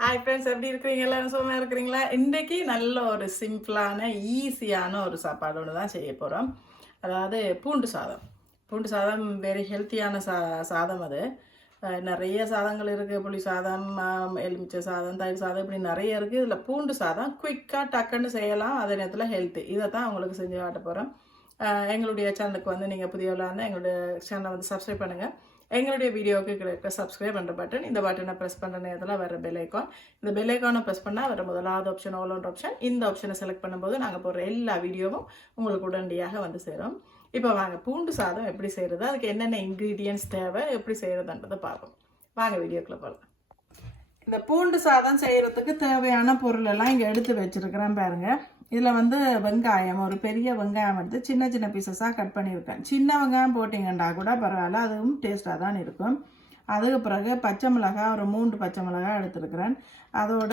Hi friends, எப்படி இருக்கிறீங்க? எல்லாரும் சுகமாக இருக்கிறீங்களா? இன்றைக்கி நல்ல ஒரு சிம்பிளான ஈஸியான ஒரு சாப்பாடு ஒன்று தான் செய்ய போகிறோம். அதாவது பூண்டு சாதம். பூண்டு சாதம் வெரி ஹெல்த்தியான சாதம் அது. நிறைய சாதங்கள் இருக்குது. புளி சாதம், எலுமிச்சை சாதம், தயிர் சாதம், இப்படி நிறைய இருக்குது. இதில் பூண்டு சாதம் குயிக்காக டக்குன்னு செய்யலாம், அதே நேரத்தில் ஹெல்த்தி. இதை தான் உங்களுக்கு செஞ்சு காட்ட போகிறோம். எங்களுடைய சேனலுக்கு வந்து நீங்கள் புதியவளாக இருந்தால் எங்களுடைய சேனலை வந்து சப்ஸ்கிரைப் பண்ணுங்கள். எங்களுடைய வீடியோவுக்கு கிடைக்க சப்ஸ்கிரைப் பண்ணுற பட்டன், இந்த பட்டனை ப்ரெஸ் பண்ணுற நேரத்தில் வர பெல் ஐக்கான், இந்த பெல் ஐக்கானை ப்ரெஸ் பண்ணால் வர முதலாவது ஆப்ஷன் ஆல்ன்ற ஆப்ஷன். இந்த ஆப்ஷனை செலக்ட் பண்ணும்போது நாங்கள் போடுற எல்லா வீடியோவும் உங்களுக்கு உடனடியாக வந்து சேரும். இப்போ வாங்க பூண்டு சாதம் எப்படி செய்கிறது, அதுக்கு என்னென்ன இன்க்ரீடியன்ட்ஸ் தேவை, எப்படி செய்கிறதுன்றதை பார்ப்போம். வாங்க வீடியோக்குள்ளே போகலாம். இந்த பூண்டு சாதம் செய்கிறதுக்கு தேவையான பொருள் எல்லாம் இங்கே எடுத்து வச்சுருக்கிறேன் பாருங்கள். இதில் வந்து வெங்காயம், ஒரு பெரிய வெங்காயம் எடுத்து சின்ன சின்ன பீசஸாக கட் பண்ணியிருக்கேன். சின்ன வெங்காயம் போட்டிங்கன்னா கூட பரவாயில்ல, அதுவும் டேஸ்ட்டாக தான் இருக்கும். அதுக்கு பிறகு பச்சை மிளகாய், ஒரு 3 பச்சை மிளகாய் எடுத்துருக்கிறேன். அதோட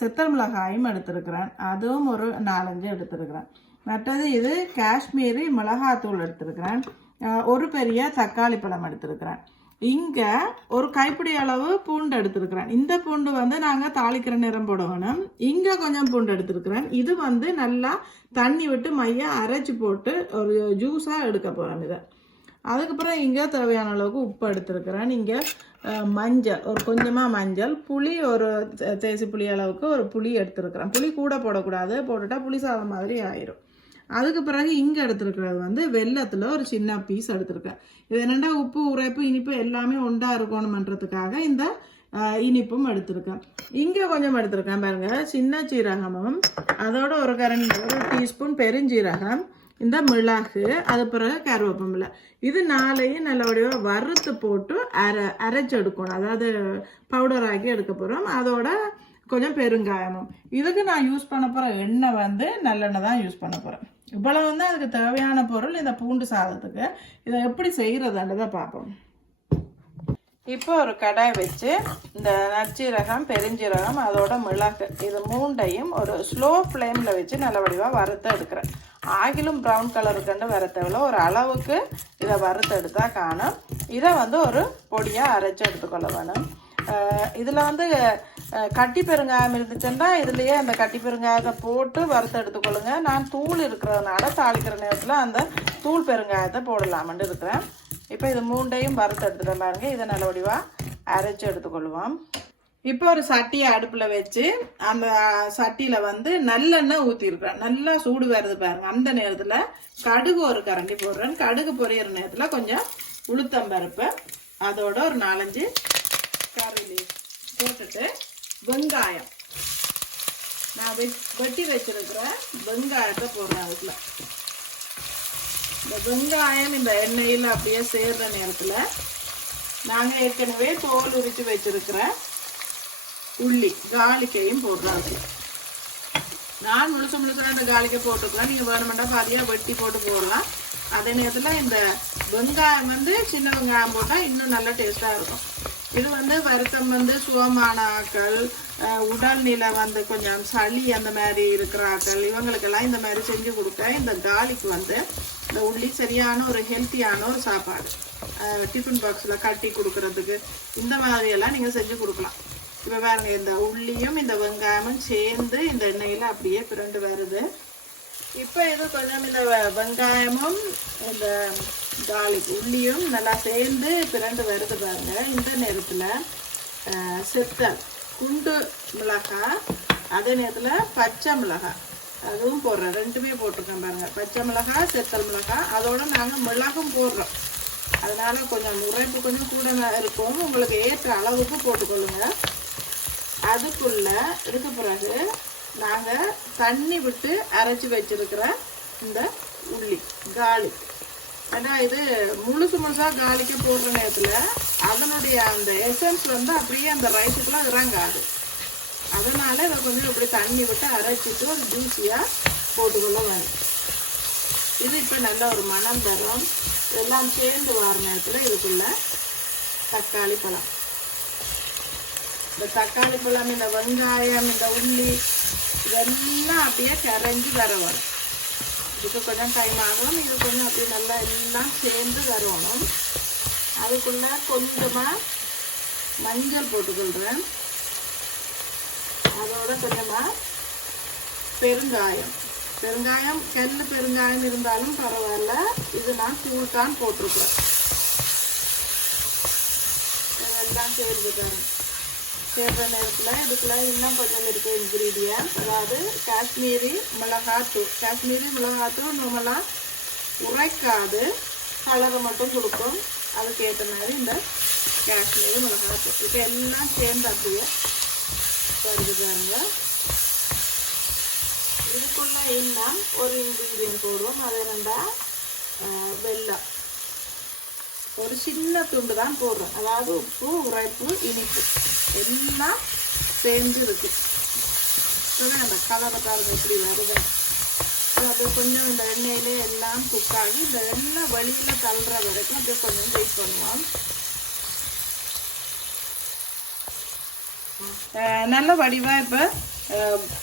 சித்தல் மிளகாயும் எடுத்துருக்கிறேன், அதுவும் ஒரு 4-5 எடுத்துருக்கிறேன். மற்றது இது காஷ்மீரி மிளகாத்தூள் எடுத்துருக்கிறேன். ஒரு பெரிய தக்காளி பழம் எடுத்துருக்கிறேன். இங்கே ஒரு கைப்பிடி அளவு பூண்டு எடுத்துருக்கிறேன். இந்த பூண்டு வந்து நாங்கள் தாளிக்கிற நேரம் போடணும். இங்கே கொஞ்சம் பூண்டு எடுத்துருக்கிறேன். இது வந்து நல்லா தண்ணி விட்டு மைய அரைச்சி போட்டு ஒரு ஜூஸாக எடுக்க போகிறேன் இதை. அதுக்கப்புறம் இங்கே தேவையான அளவுக்கு உப்பு எடுத்துருக்கிறேன். இங்கே மஞ்சள், ஒரு கொஞ்சமாக மஞ்சள், புளி, ஒரு தேசி புளி அளவுக்கு ஒரு புளி எடுத்துருக்கிறேன். புளி கூட போடக்கூடாது, போட்டுட்டா புளி சாதம் மாதிரி ஆயிரும். அதுக்கு பிறகு இங்கே எடுத்துருக்கிறது வந்து வெல்லத்தில் ஒரு சின்ன பீஸ் எடுத்துருக்கேன். இது என்னென்னா உப்பு, உரைப்பு, இனிப்பு எல்லாமே ஒன்றா இருக்கணுமன்றதுக்காக இந்த இனிப்பும் எடுத்துருக்கேன். இங்கே கொஞ்சம் எடுத்துருக்கேன் பாருங்கள், சின்ன சீரகமும், அதோட ஒரு டீஸ்பூன் பெருஞ்சீரகம், இந்த மிளகு, அது பிறகு கருவேப்பிலை. இது 4ஐயும் நல்லபடியாக வறுத்து போட்டு அரைச்சி எடுக்கணும், அதாவது பவுடர் ஆக்கி எடுக்க போகிறோம். அதோட கொஞ்சம் பெருங்காயமும். இதுக்கு நான் யூஸ் பண்ண போகிற எண்ணெய் வந்து நல்லெண்ணெய் தான் யூஸ் பண்ண போகிறேன். இவ்வளவு வந்து அதுக்கு தேவையான பொருள் இந்த பூண்டு சாதத்துக்கு. இதை எப்படி செய்கிறதுன்றதை பார்ப்போம். இப்போ ஒரு கடாய் வச்சு இந்த நற்சீரகம், பெருஞ்சீரகம், அதோட மிளகு, இது 3ஐயும் ஒரு ஸ்லோ ஃப்ளேமில் வச்சு நல்லபடியாக வறுத்து எடுக்கிறேன். ஆகிலும் ப்ரௌன் கலருக்குண்டு வர தேவையில்ல, ஒரு அளவுக்கு இதை வறுத்து எடுத்தால் காணும். இதை வந்து ஒரு பொடியாக அரைச்சி எடுத்துக்கொள்ள வேணும். இதில் வந்து கட்டி பெருங்காயம் இருந்துச்சுன்னா இதுலேயே அந்த கட்டி பெருங்காயத்தை போட்டு வறுத்து எடுத்துக்கொள்ளுங்க. நான் தூள் இருக்கிறதுனால தாளிக்கிற நேரத்தில் அந்த தூள் பெருங்காயத்தை போடலாமன்னு இருக்கிறேன். இப்போ இது 3ஐயும் வறுத்து எடுத்துகிட்ட பாருங்க. இதை நல்ல வடிவாக அரைச்சி எடுத்துக்கொள்வோம். இப்போ ஒரு சட்டியை அடுப்பில் வச்சு அந்த சட்டியில் வந்து நல்லெண்ணெய் ஊற்றிருக்கிறேன். நல்லா சூடு வருது பாருங்க. அந்த நேரத்தில் கடுகு ஒரு கரண்டி போடுறேன். கடுகு பொரியிற நேரத்தில் கொஞ்சம் உளுத்தம்பருப்பு, அதோட ஒரு 4-5 கறி போட்டுட்டு வெங்காயம், நான் வெட்டி வச்சிருக்கிற வெங்காயத்தை போடுறேன். அதுக்குள்ள இந்த வெங்காயம் இந்த எண்ணெயில் அப்படியே சேர்ற நேரத்தில் நாங்கள் ஏற்கனவே தோல் உரித்து வச்சிருக்கிற உள்ளி, காலிக்கையும் போடுறோம். நான் முழுசு அந்த காலிக்கை போட்டுக்கலாம். நீங்கள் வேணுமெண்டா பாதியாக வெட்டி போட்டு போடலாம். அதே நேரத்தில் இந்த வெங்காயம் வந்து சின்ன வெங்காயம் போட்டால் இன்னும் நல்லா டேஸ்ட்டாக இருக்கும். இது வந்து வருத்தம் வந்து சுகமான ஆக்கள், உடல்நிலை வந்து கொஞ்சம் சளி அந்த மாதிரி இருக்கிற ஆக்கள், இவங்களுக்கெல்லாம் இந்த மாதிரி செஞ்சு கொடுக்க இந்த காலிக்கு வந்து இந்த உள்ளி சரியான ஒரு ஹெல்த்தியான ஒரு சாப்பாடு. டிஃபன் பாக்ஸில் கட்டி கொடுக்கறதுக்கு இந்த மாதிரியெல்லாம் நீங்கள் செஞ்சு கொடுக்கலாம். இப்போ பாருங்க, இந்த உள்ளியும் இந்த வெங்காயமும் சேர்ந்து இந்த எண்ணெயில் அப்படியே பிறண்டு வருது. இப்போ இது கொஞ்சம் இந்த வெங்காயமும் இந்த கார்லிக் உள்ளியும் நல்லா சேர்ந்து பிறண்டு வருது பாருங்க. இந்த நேரத்தில் செத்தல் குண்டு மிளகாய், அதே நேரத்தில் பச்சை மிளகாய் அதுவும் போடுறேன். 2மே போட்டிருக்கேன் பாருங்க. பச்சை மிளகாய், செத்தல் மிளகாய், அதோட நாங்கள் மிளகும் போடுறோம். அதனால கொஞ்சம் உரைப்பு கொஞ்சம் கூட இருக்கும். உங்களுக்கு ஏற்ற அளவுக்கு போட்டுக்கொள்ளுங்க. அதுக்குள்ள இருக்க பிறகு நாங்கள் தண்ணி விட்டு அரைச்சி வச்சிருக்கிற இந்த உள்ளி, கார்லிக், ஏன்னா இது முழுசாக கார்லிக்கு போடுற நேரத்தில் அதனுடைய அந்த எசன்ஸ் வந்து அப்படியே அந்த ரைஸுக்குலாம் இறங்காது. அதனால இதை கொஞ்சம் இப்படி தண்ணி விட்டு அரைச்சிட்டு ஒரு ஜூஸியாக போட்டுக்கொள்ள வேணும். இது இப்போ நல்ல ஒரு மனம் தரும். எல்லாம் சேர்ந்து வர நேரத்தில் இதுக்குள்ள தக்காளி பழம், இந்த தக்காளி பழம், இந்த வெங்காயம், இந்த உள்ளி இதெல்லாம் அப்படியே கரைஞ்சி வர வரும். இதுக்கு கொஞ்சம் டைம் ஆகும். இது கொஞ்சம் அப்படி நல்லா எல்லாம் சேர்ந்து வரணும். அதுக்குள்ள கொஞ்சமாக மஞ்சள் போட்டுக்கொள்கிறேன். அதோட கொஞ்சமாக பெருங்காயம். கல் பெருங்காயம் இருந்தாலும் பரவாயில்ல, இது நான் தூள் தான் போட்டிருக்கேன். இதெல்லாம் சேர்ற நேரத்தில் இதுக்குள்ள இன்னும் கொஞ்சம் இருக்குது இன்க்ரீடியன்ட். அதாவது காஷ்மீரி மிளகாத்தூள் நம்மளாம் உரைக்காது, கலரை மட்டும் கொடுக்கும். அதுக்கேற்ற மாதிரி இந்த காஷ்மீரி மிளகாத்தூள் இது எல்லாம் சேர்ந்து அப்படியே வருதுங்க. இதுக்குள்ள இன்னும் ஒரு இன்க்ரீடியன்ட் போடுவோம். அது என்னென்னா வெல்லம். ஒரு சின்ன துண்டு தான் போடுறோம். அதாவது உப்பு, உரைப்பு, இனிப்பு எல்லாம் சேர்ந்து இருக்கு. அந்த கலரை பாருங்க இப்படி வருது. அது கொஞ்சம் இந்த எண்ணெயிலே எல்லாம் குக் ஆகி இந்த எண்ணெய் வெளியில் தள்ளுற வரைக்கும் அப்படியே கொஞ்சம் வெயிட் பண்ணுவோம். நல்ல வடிவாக இப்போ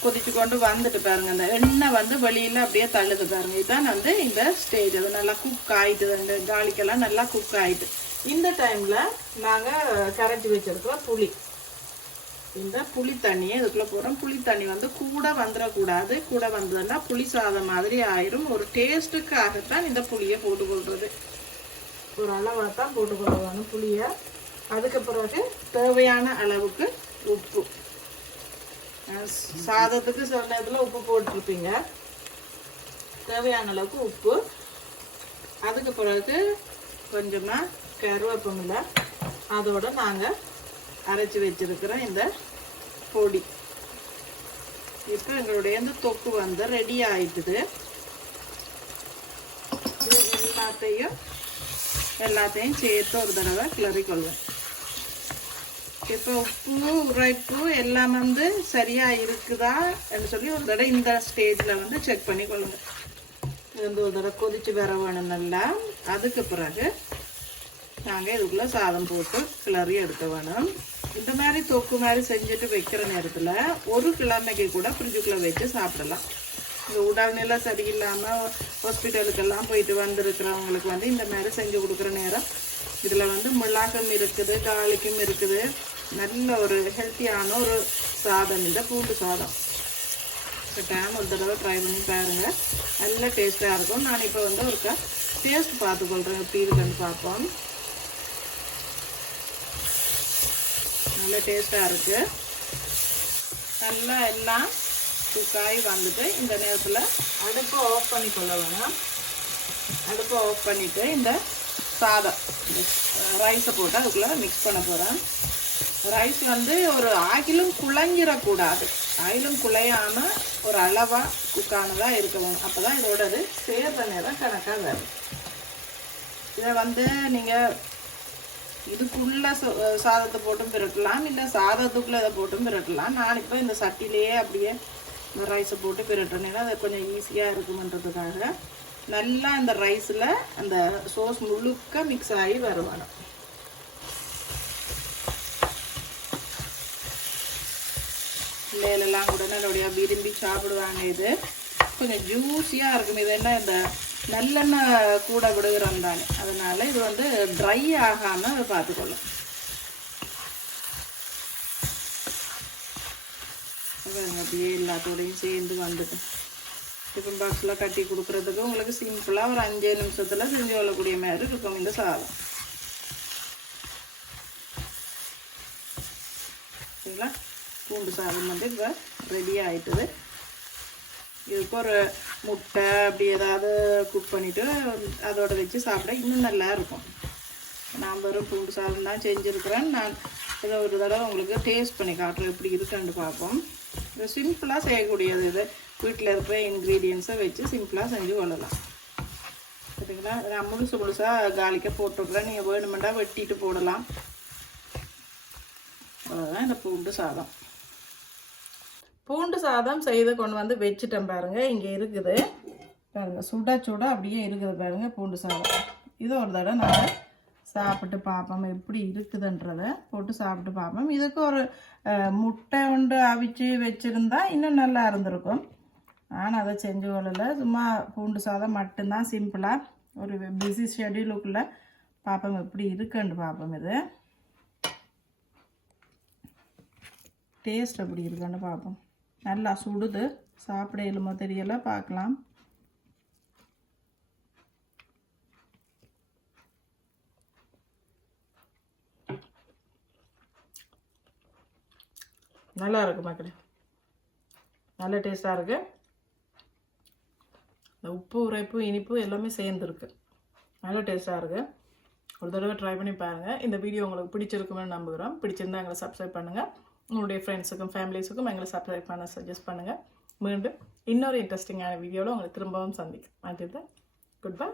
கொதிச்சு கொண்டு வந்துட்டு பாருங்க. அந்த எண்ணெய் வந்து வெளியில் அப்படியே தள்ளுது பாருங்க. இதுதான் வந்து இந்த ஸ்டேஜ். அது நல்லா குக் ஆகிட்டு, அந்த காலிக்கெல்லாம் நல்லா குக் ஆகிட்டு. இந்த டைமில் நாங்கள் கரைச்சி வச்சிருக்கிறோம் புளி. இந்த புளி தண்ணியை இதுக்குள்ளே போடுறோம். புளி தண்ணி வந்து கூட வந்துடக்கூடாது. கூட வந்ததுன்னா புளி சாதம் மாதிரி ஆயிரும். ஒரு டேஸ்ட்டுக்காகத்தான் இந்த புளியை போட்டுக்கொள்வது. ஒரு அளவாக தான் போட்டுக்கொள்ளுவாங்க புளியை. அதுக்கு பிறகு தேவையான அளவுக்கு உப்பு. சாதத்துக்கு சில நேரத்தில் உப்பு போட்டிருப்பீங்க. தேவையான அளவுக்கு உப்பு. அதுக்கு பிறகு கொஞ்சமாக கருவேப்பிலை. அதோட நாங்கள் அரைச்சி வச்சிருக்கிறோம் இந்த பொடி. இப்போ எங்களுடைய இந்த தொக்கு வந்து ரெடி ஆயிட்டுது. எல்லாத்தையும் சேர்த்து ஒரு தடவை கிளறி கொள்வேன். இப்போ உப்பு, உரைப்பு எல்லாம் வந்து சரியாக இருக்குதா என்று சொல்லி ஒரு தடவை இந்த ஸ்டேஜில் வந்து செக் பண்ணி கொள்ளுங்க. இது வந்து ஒரு தடவை கொதிச்சு வர வேணும் நல்லா. அதுக்கு பிறகு நாங்கள் இதுக்குள்ளே சாதம் போட்டு கிளறி எடுக்க வேணும். இந்த மாதிரி தொக்கு மாதிரி செஞ்சுட்டு வைக்கிற நேரத்தில் ஒரு கிழமைக்கு கூட ஃப்ரிட்ஜுக்குள்ளே வச்சு சாப்பிடலாம். இந்த உடல்நிலை சரியில்லாமல் ஹாஸ்பிட்டலுக்கெல்லாம் போயிட்டு வந்திருக்கிறவங்களுக்கு வந்து இந்த மாதிரி செஞ்சு கொடுக்குற நேரம் இதில் வந்து மிளகும் இருக்குது, காலிக்கும் இருக்குது. நல்ல ஒரு ஹெல்த்தியான ஒரு சாதம் இந்த பூண்டு சாதம். டைம் ஒரு தடவை ட்ரை பண்ணி பாருங்கள். நல்ல டேஸ்ட்டாக இருக்கும். நான் இப்போ வந்து ஒருக்கா டேஸ்ட் பார்த்துக்கொள்கிறேன், எப்படி இருக்குன்னு பார்ப்போம். நல்ல டேஸ்ட்டாக இருக்குது. நல்லா எல்லாம் குக்காய் வந்துட்டு இந்த நேரத்தில் அடுப்பை ஆஃப் பண்ணிக்கொள்ள வேணும். அடுப்பை ஆஃப் பண்ணிவிட்டு இந்த சாதம் ரைஸை போட்டு அதுக்குள்ளே மிக்ஸ் பண்ண போகிறேன். ரைஸ் வந்து ஒரு ஆகிலும் குழஞ்சிடக்கூடாது. ஆயிலும் குழையாமல் ஒரு அளவாக குக்கானதாக இருக்க வேணும். அப்போ தான் இதோட அது சேர்ற நேரம் கணக்காக வரும். இதை வந்து நீங்கள் இதுக்குள்ளே சாதத்தை போட்டும் பிரட்டலாம், இல்லை சாதத்துக்குள்ளே இதை போட்டும் பிரட்டலாம். நான் இப்போ இந்த சட்டிலேயே அப்படியே இந்த ரைஸை போட்டு பிரட்டுறேன்னா அது கொஞ்சம் ஈஸியாக இருக்குமன்றதுக்காக நல்லா இந்த ரைஸில் அந்த சோஸ் முழுக்க மிக்ஸ் ஆகி வருவானும். பிள்ளைகளெல்லாம் கூட நல்லபடியாக விரும்பி சாப்பிடுவாங்க. இது கொஞ்சம் ஜூஸியாக இருக்கும். இது என்ன இந்த நல்லெண்ணெய் கூட விடுகிறோம் தானே, அதனால் இது வந்து ட்ரை ஆகாமல் பார்த்துக்கொள்ளும். அப்படியே எல்லாத்தோடையும் சேர்ந்து வந்துட்டு டிஃபன் பாக்ஸில் கட்டி கொடுக்குறதுக்கு உங்களுக்கு சிம்பிளாக ஒரு 5 நிமிஷத்தில் செஞ்சு கொள்ளக்கூடிய மாதிரி இருக்கும் இந்த சாதம். சரிங்களா? பூண்டு சாதம் வந்து இப்போ ரெடி ஆகிட்டுது. இதுக்கு ஒரு முட்டை அப்படி ஏதாவது குக் பண்ணிவிட்டு அதோட வச்சு சாப்பிட இன்னும் நல்லா இருக்கும். நான் வெறும் பூண்டு சாதம் தான் செஞ்சுருக்கிறேன். நான் இதை ஒரு தடவை உங்களுக்கு டேஸ்ட் பண்ணி காட்டுறேன் எப்படி இருக்குன்னு பார்ப்போம். இது சிம்பிளாக செய்யக்கூடியது. இது வீட்டில் இருக்கிற இன்க்ரீடியன்ஸை வச்சு சிம்பிளாக செஞ்சு கொள்ளலாம். சரிங்களா? நான் முழுசாக காலிக்க போட்டுருக்குறேன். நீங்கள் வேணுமெண்டா வெட்டிட்டு போடலாம். அதுதான் இந்த பூண்டு சாதம். பூண்டு சாதம் செய்து கொண்டு வந்து வச்சுட்டேன் பாருங்கள். இங்கே இருக்குது பாருங்கள், சுட சுட அப்படியே இருக்குது பாருங்கள் பூண்டு சாதம். இது ஒரு தடவை நாங்கள் சாப்பிட்டு பார்ப்போம் எப்படி இருக்குதுன்றதை போட்டு சாப்பிட்டு பார்ப்போம். இதுக்கு ஒரு முட்டை ஒன்று அவிச்சு வச்சுருந்தா இன்னும் நல்லா இருந்திருக்கும். ஆனால் அதை செஞ்சு கொள்ளலை. சும்மா பூண்டு சாதம் மட்டும்தான் சிம்பிளாக ஒரு பிஸி ஷெட்யூலுக்குள்ளே பார்ப்போம் எப்படி இருக்குன்னு பார்ப்போம். இது டேஸ்ட் எப்படி இருக்குன்னு பார்ப்போம். நல்லா சுடுது, சாப்பிட இயலுமோ தெரியல, பார்க்கலாம். நல்லா இருக்குது மக்களே, நல்ல டேஸ்ட்டாக இருக்குது. இந்த உப்பு உரைப்பு இனிப்பு எல்லாமே சேர்ந்துருக்கு, நல்ல டேஸ்ட்டாக இருக்குது. ஒரு தடவை ட்ரை பண்ணி பாருங்கள். இந்த வீடியோ உங்களுக்கு பிடிச்சிருக்குமென்னு நம்புகிறோம். பிடிச்சிருந்தால் எங்களை சப்ஸ்கிரைப் பண்ணுங்கள். உங்களுடைய ஃப்ரெண்ட்ஸுக்கும் ஃபேமிலிஸுக்கும் எங்களை சப்ஸ்கிரைப் பண்ண சஜஸ்ட் பண்ணுங்கள். மீண்டும் இன்னொரு இன்ட்ரெஸ்டிங்கான வீடியோவில் உங்களை திரும்பவும் சந்திக்கும். Good bye.